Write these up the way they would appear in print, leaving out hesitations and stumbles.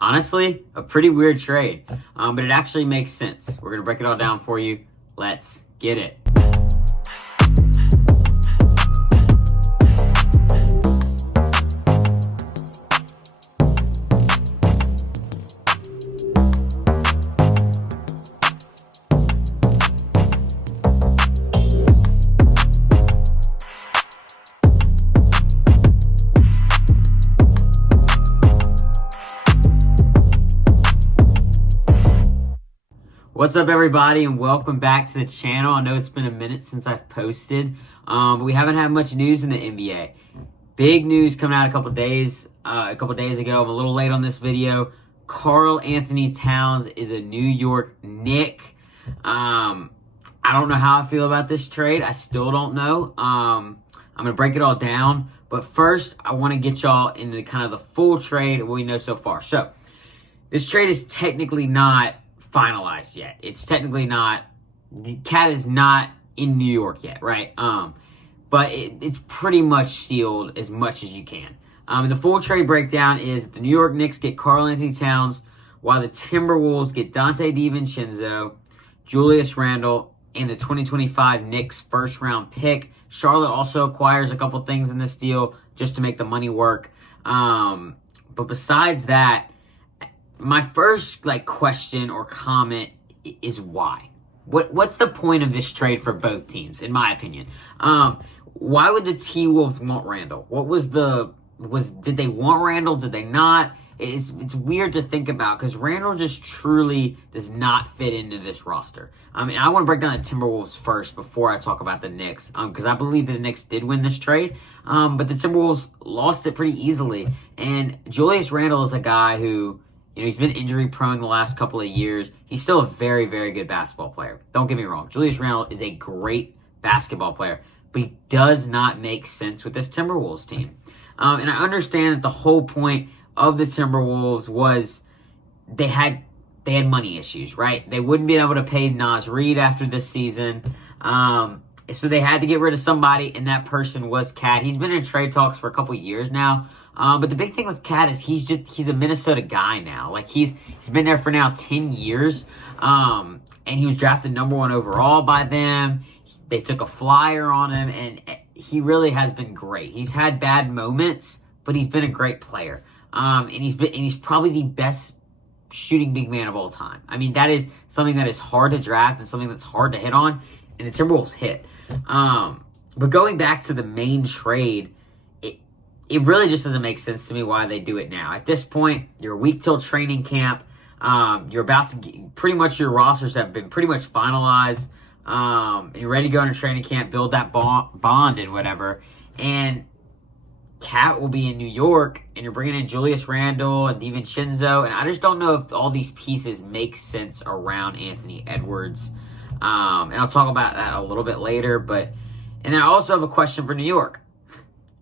honestly, a pretty weird trade, but it actually makes sense. We're going to break it all down for you. Let's get it. What's up, everybody, and welcome back to the channel. I know it's been a minute since I've posted, but we haven't had much news in the NBA. Big news coming out a couple days ago. I'm a little late on this video. Karl Anthony Towns is a New York Knick. I don't know how I feel about this trade. I still don't know. I'm going to break it all down, but first, I want to get y'all into kind of the full trade, what we know so far. So, this trade is technically not finalized yet. It's technically not, the cat is not in New York yet, right? But it's pretty much sealed as much as you can. And the full trade breakdown is the New York Knicks get Karl Anthony Towns, while the Timberwolves get Donte DiVincenzo, Julius Randle, and the 2025 Knicks first round pick. Charlotte also acquires a couple things in this deal just to make the money work. But besides that, my first question or comment is why? What's the point of this trade for both teams, in my opinion? Why would the T-Wolves want Randle? Did they want Randle? Did they not? It's weird to think about because Randle just truly does not fit into this roster. I want to break down the Timberwolves first before I talk about the Knicks, because I believe the Knicks did win this trade, but the Timberwolves lost it pretty easily. And Julius Randle is a guy who, he's been injury prone the last couple of years. He's still a very, very good basketball player. Don't get me wrong. Julius Randle is a great basketball player, but he does not make sense with this Timberwolves team. And I understand that the whole point of the Timberwolves was they had money issues, right? They wouldn't be able to pay Naz Reid after this season. So they had to get rid of somebody, and that person was Cat. He's been in trade talks for a couple years now. But the big thing with Cat is he's a Minnesota guy now. He's been there for now 10 years. And he was drafted #1 overall by them. They took a flyer on him, and he really has been great. He's had bad moments, but he's been a great player. And he's probably the best shooting big man of all time. That is something that is hard to draft and something that's hard to hit on, and the Timberwolves hit. But going back to the main trade, it really just doesn't make sense to me why they do it now. At this point, you're a week till training camp. You're about to pretty much your rosters have been pretty much finalized. And you're ready to go into training camp, build that bond and whatever. And Cat will be in New York, and you're bringing in Julius Randle and DiVincenzo. And I just don't know if all these pieces make sense around Anthony Edwards. And I'll talk about that a little bit later. And then I also have a question for New York.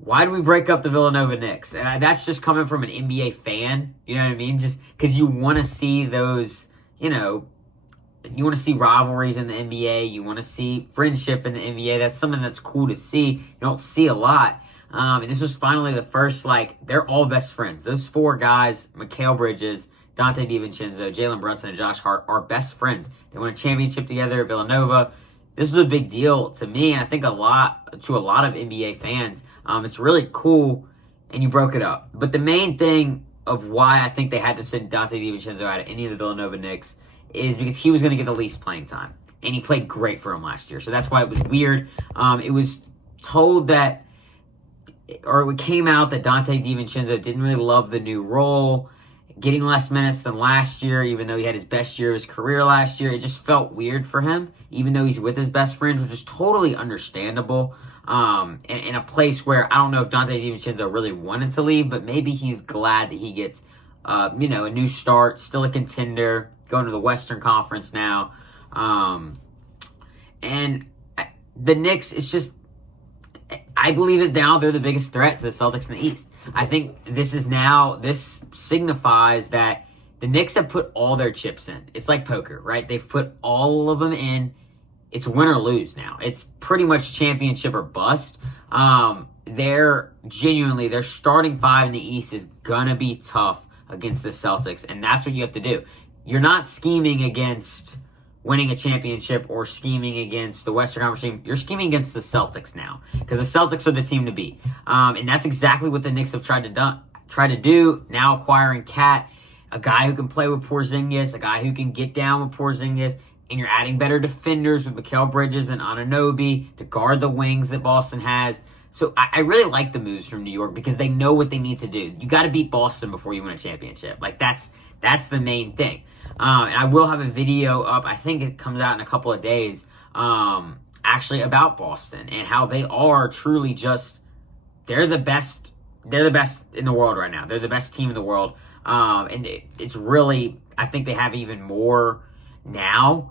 Why do we break up the Villanova Knicks? And that's just coming from an NBA fan. You know what I mean? Just because you want to see those, you want to see rivalries in the NBA. You want to see friendship in the NBA. That's something that's cool to see. You don't see a lot. And this was finally the first, they're all best friends. Those four guys, Mikal Bridges, Donte DiVincenzo, Jalen Brunson, and Josh Hart, are best friends. They won a championship together at Villanova. This is a big deal to me, and I think to a lot of NBA fans. It's really cool, and you broke it up. But the main thing of why I think they had to send Donte DiVincenzo out of any of the Villanova Knicks is because he was going to get the least playing time, and he played great for him last year. So that's why it was weird. It was told that, or it came out that Donte DiVincenzo didn't really love the new role, getting less minutes than last year, even though he had his best year of his career last year. It just felt weird for him, even though he's with his best friends, which is totally understandable. In a place where I don't know if Donte DiVincenzo really wanted to leave, but maybe he's glad that he gets, a new start, still a contender, going to the Western Conference now. And the Knicks, it's just, I believe that now they're the biggest threat to the Celtics in the East. I think this signifies that the Knicks have put all their chips in. It's like poker, right? They've put all of them in. It's win or lose now. It's pretty much championship or bust. Their starting five in the East is gonna be tough against the Celtics, and that's what you have to do. You're not scheming against winning a championship or scheming against the Western Conference team. You're scheming against the Celtics now, because the Celtics are the team to beat. And that's exactly what the Knicks have tried to do. Now acquiring Cat, a guy who can play with Porzingis, a guy who can get down with Porzingis, and you're adding better defenders with Mikal Bridges and Anunoby to guard the wings that Boston has. So I really like the moves from New York because they know what they need to do. You got to beat Boston before you win a championship. Like, that's the main thing. And I will have a video up, I think it comes out in a couple of days, actually about Boston and how they are truly just, they're the best in the world right now. They're the best team in the world. And it's really, I think they have even more now,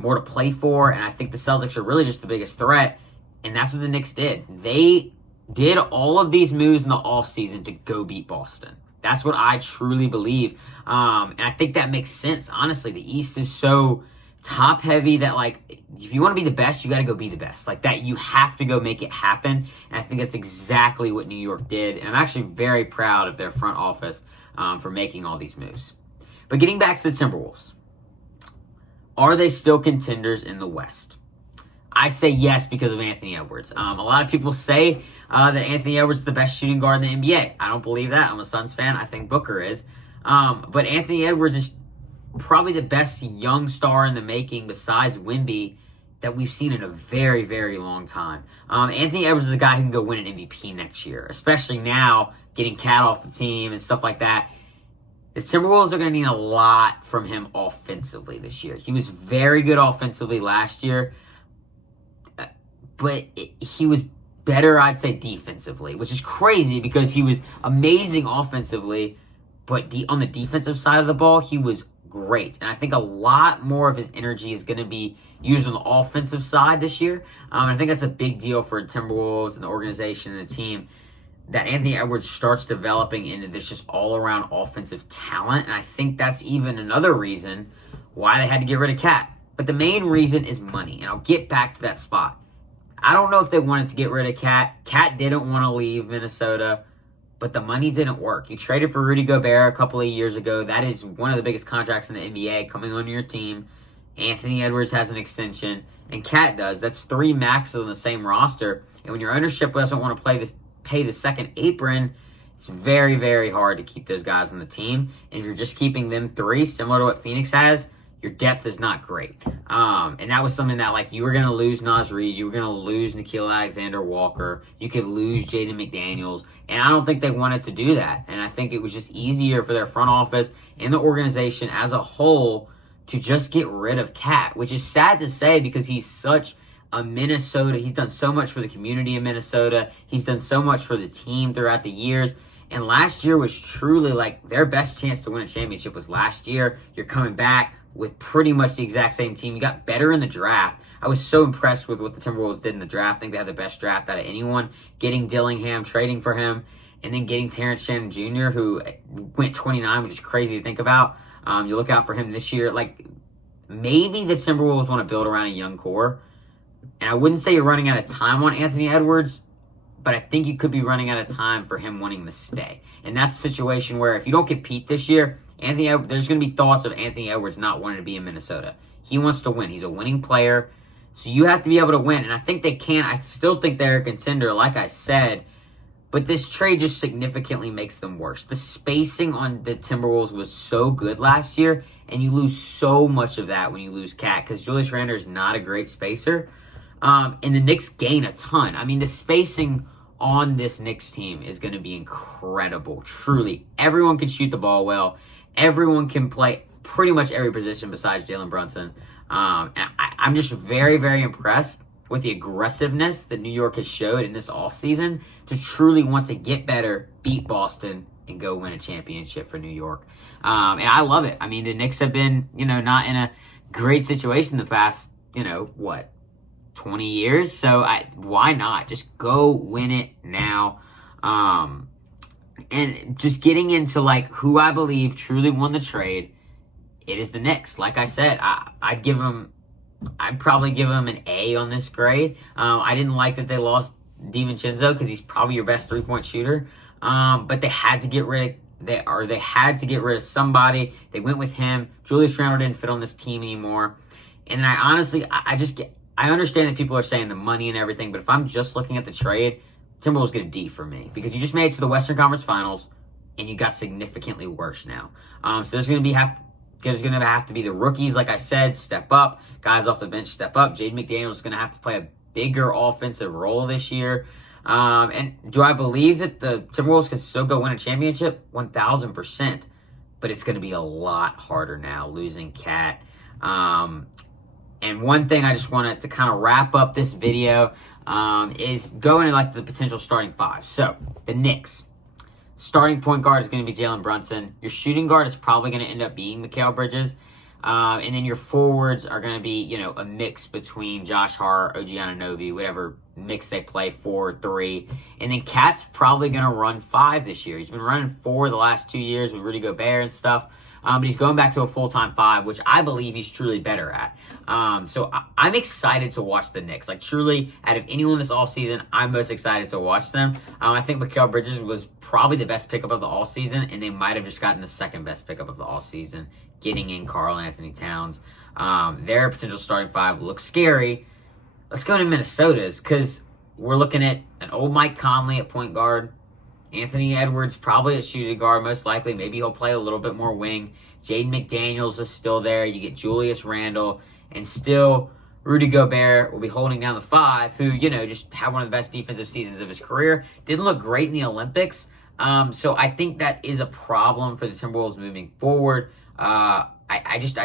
more to play for. And I think the Celtics are really just the biggest threat. And that's what the Knicks did. They did all of these moves in the offseason to go beat Boston. That's what I truly believe. And I think that makes sense. Honestly, the East is so top heavy that, like, if you want to be the best, you got to go be the best. Like that, you have to go make it happen. And I think that's exactly what New York did. And I'm actually very proud of their front office for making all these moves. But getting back to the Timberwolves, are they still contenders in the West? I say yes because of Anthony Edwards. A lot of people say that Anthony Edwards is the best shooting guard in the NBA. I don't believe that. I'm a Suns fan. I think Booker is. But Anthony Edwards is probably the best young star in the making besides Wemby that we've seen in a very, very long time. Anthony Edwards is a guy who can go win an MVP next year, especially now getting Cat off the team and stuff like that. The Timberwolves are going to need a lot from him offensively this year. He was very good offensively last year. But he was better, I'd say, defensively, which is crazy because he was amazing offensively, but on the defensive side of the ball, he was great. And I think a lot more of his energy is going to be used on the offensive side this year. I think that's a big deal for Timberwolves and the organization and the team, that Anthony Edwards starts developing into this just all-around offensive talent. And I think that's even another reason why they had to get rid of Cat. But the main reason is money, and I'll get back to that spot. I don't know if they wanted to get rid of Cat. Cat didn't want to leave Minnesota, but the money didn't work. You traded for Rudy Gobert a couple of years ago. That is one of the biggest contracts in the NBA coming on your team. Anthony Edwards has an extension, and Cat does. That's 3 maxes on the same roster. And when your ownership doesn't want to pay the second apron, it's very, very hard to keep those guys on the team. And if you're just keeping them 3, similar to what Phoenix has, your depth is not great. And that was something that, like, you were going to lose Naz Reid. You were going to lose Nickeil Alexander-Walker. You could lose Jaden McDaniels. And I don't think they wanted to do that. And I think it was just easier for their front office and the organization as a whole to just get rid of Cat, which is sad to say because he's such a Minnesota. He's done so much for the community in Minnesota. He's done so much for the team throughout the years. And last year was truly, like, their best chance to win a championship was last year. You're coming back with pretty much the exact same team. You got better in the draft. I was so impressed with what the Timberwolves did in the draft. I think they had the best draft out of anyone. Getting Dillingham, trading for him, and then getting Terrence Shannon Jr., who went 29, which is crazy to think about. You look out for him this year. Like, maybe the Timberwolves want to build around a young core. And I wouldn't say you're running out of time on Anthony Edwards, but I think you could be running out of time for him wanting to stay. And that's a situation where if you don't compete this year, there's going to be thoughts of Anthony Edwards not wanting to be in Minnesota. He wants to win. He's a winning player. So you have to be able to win. And I think they can. I still think they're a contender, like I said. But this trade just significantly makes them worse. The spacing on the Timberwolves was so good last year, and you lose so much of that when you lose Cat, because Julius Randle is not a great spacer. And the Knicks gain a ton. I mean, the spacing on this Knicks team is going to be incredible. Truly. Everyone can shoot the ball well. Everyone can play pretty much every position besides Jalen Brunson. And I'm just very, very impressed with the aggressiveness that New York has showed in this offseason to truly want to get better, beat Boston, and go win a championship for New York. And I love it. I mean, the Knicks have been, not in a great situation the past, 20 years. So why not? Just go win it now. And just getting into, like, who I believe truly won the trade, it is the Knicks. Like I said, I'd probably give them an A on this grade. I didn't like that they lost DiVincenzo because he's probably your best three-point shooter. But they had to get rid they had to get rid of somebody. They went with him. Julius Randle didn't fit on this team anymore. And I honestly, I understand that people are saying the money and everything, but if I'm just looking at the trade, Timberwolves get a D for me because you just made it to the Western Conference Finals and you got significantly worse now. So there's going to have to be the rookies, like I said, step up. Guys off the bench step up. Jaden McDaniels is going to have to play a bigger offensive role this year. And do I believe that the Timberwolves can still go win a championship? 1,000%. But it's going to be a lot harder now losing Cat. And one thing I just wanted to kind of wrap up this video is go into like the potential starting five. So the Knicks. Starting point guard is going to be Jalen Brunson. Your shooting guard is probably going to end up being Mikal Bridges. And then your forwards are going to be, a mix between Josh Hart, OG Anunoby, whatever mix they play, 4-3. And then Cat's probably going to run 5 this year. He's been running 4 the last 2 years with Rudy Gobert and stuff. But he's going back to a full-time 5, which I believe he's truly better at. So I'm excited to watch the Knicks. Like, truly, out of anyone this offseason, I'm most excited to watch them. I think Mikal Bridges was probably the best pickup of the offseason, and they might have just gotten the second best pickup of the offseason, getting in Karl Anthony Towns. Their potential starting 5 looks scary. Let's go to Minnesota's, because we're looking at an old Mike Conley at point guard, Anthony Edwards probably at shooting guard, most likely. Maybe he'll play a little bit more wing. Jaden McDaniels is still there. You get Julius Randle. And still, Rudy Gobert will be holding down the 5, who, just had one of the best defensive seasons of his career. Didn't look great in the Olympics. So I think that is a problem for the Timberwolves moving forward. I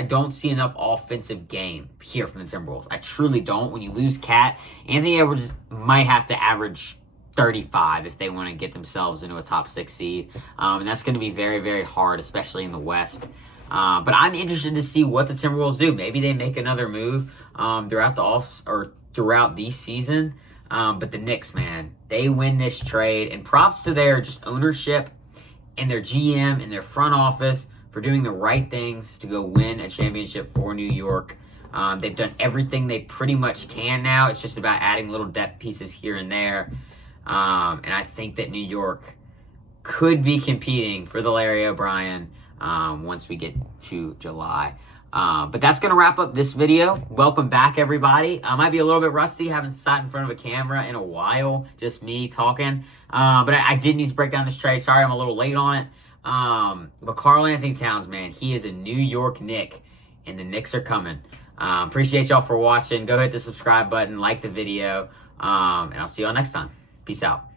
don't see enough offensive game here from the Timberwolves. I truly don't. When you lose Cat, Anthony Edwards might have to average 35 if they want to get themselves into a top 6 seed. And that's going to be very, very hard, especially in the West. But I'm interested to see what the Timberwolves do. Maybe they make another move throughout the season. But the Knicks, man, they win this trade. And props to their just ownership and their GM and their front office for doing the right things to go win a championship for New York. They've done everything they pretty much can now. It's just about adding little depth pieces here and there. And I think that New York could be competing for the Larry O'Brien once we get to July. But that's going to wrap up this video. Welcome back, everybody. I might be a little bit rusty. Haven't sat in front of a camera in a while. Just me talking. But I did need to break down this trade. Sorry I'm a little late on it. But Karl Anthony Towns, man, he is a New York Knick. And the Knicks are coming. Appreciate y'all for watching. Go hit the subscribe button. Like the video. And I'll see y'all next time. Peace out.